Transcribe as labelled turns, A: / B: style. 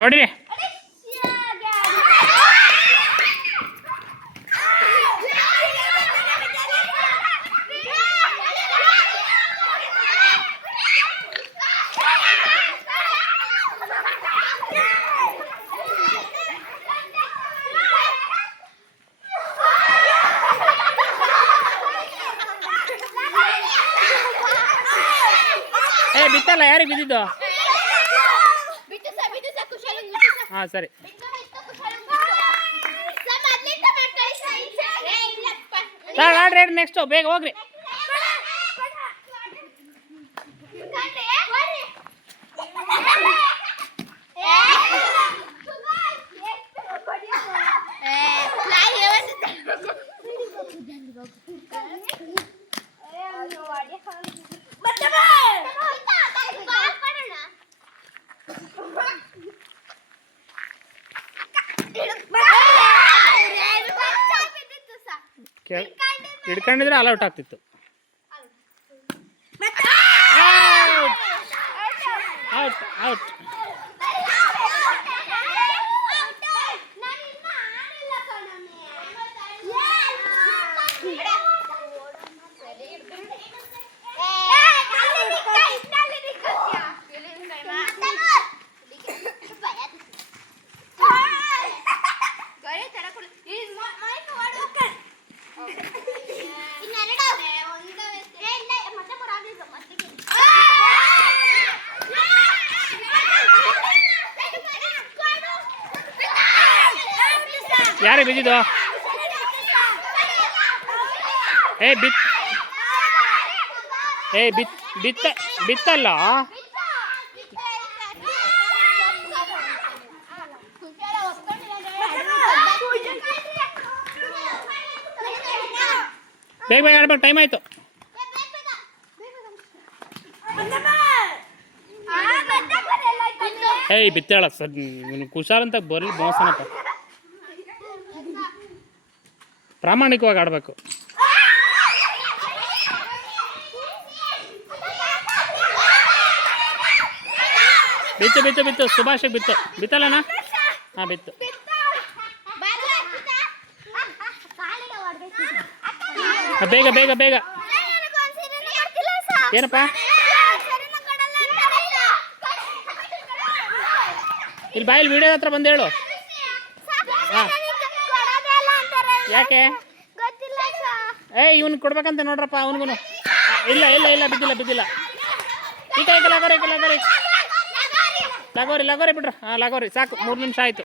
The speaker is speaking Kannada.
A: ನೋಡ್ರಿ ಏ ಬಿತ್ತಲ್ಲ ಯಾರಿಗೆ ಬಿದ್ದಿದ್ದು ಹಾಂ ಸರಿ ಸರ್ ಆಡ್ರಿ ನೆಕ್ಸ್ಟು ಬೇಗ ಹೋಗ್ರಿ ಹಿಡ್ಕೊಂಡಿದ್ರೆ ಆಲ್ ಔಟ್ ಆಗ್ತಿತ್ತು. ಔಟ್ ಔಟ್ ಯಾರಿಗೆ ಬಿದ್ದಿದ್ದು? ಏ, ಬಿತ್ ಏ, ಬಿತ್ ಬಿತ್ತ ಬಿತ್ತಲ್ಲ? ಬೇಗ ಬೇಗ ಆಡ್ಬೇಕು ಟೈಮ್ ಆಯಿತು. ಏಯ್ ಬಿತ್ತಾಳ ಸರ್ ಕುಶಾಲ್ ಅಂತ ಬರ್ಲಿ ಮೋಸನಪ್ಪ. ಪ್ರಾಮಾಣಿಕವಾಗಿ ಆಡಬೇಕು. ಬಿತ್ತು ಬಿತ್ತು ಬಿತ್ತು. ಸುಭಾಷಿಗೆ ಬಿತ್ತು. ಬಿತ್ತಲ್ಲಣ್ಣ? ಹಾಂ, ಬಿತ್ತು. ಬೇಗ ಬೇಗ ಬೇಗ. ಏನಪ್ಪ? ಇಲ್ಲಿ ಬಾಯಲ್ಲಿ ವೀಡಿಯೋ ಹತ್ರ ಬಂದು ಹೇಳು. ಹಾ. ಯಾಕೆ? ಏ ಇವ್ನು ಕೊಡ್ಬೇಕಂತ ನೋಡ್ರಪ್ಪ ಅವನಿಗೂ ಇಲ್ಲ ಇಲ್ಲ ಇಲ್ಲ ಬಿದ್ದಿಲ್ಲ ಬಿದ್ದಿಲ್ಲ. ಈಗ ಈಗ ಲಗೋರಿ ಈಗ ಲಗೋರಿ. ಲಗೋರಿ ಲಗೋರಿ ಬಿಡ್ರ. ಹಾಂ ಲಗೋರಿ ಸಾಕು ಮೂರು ನಿಮಿಷ ಆಯಿತು.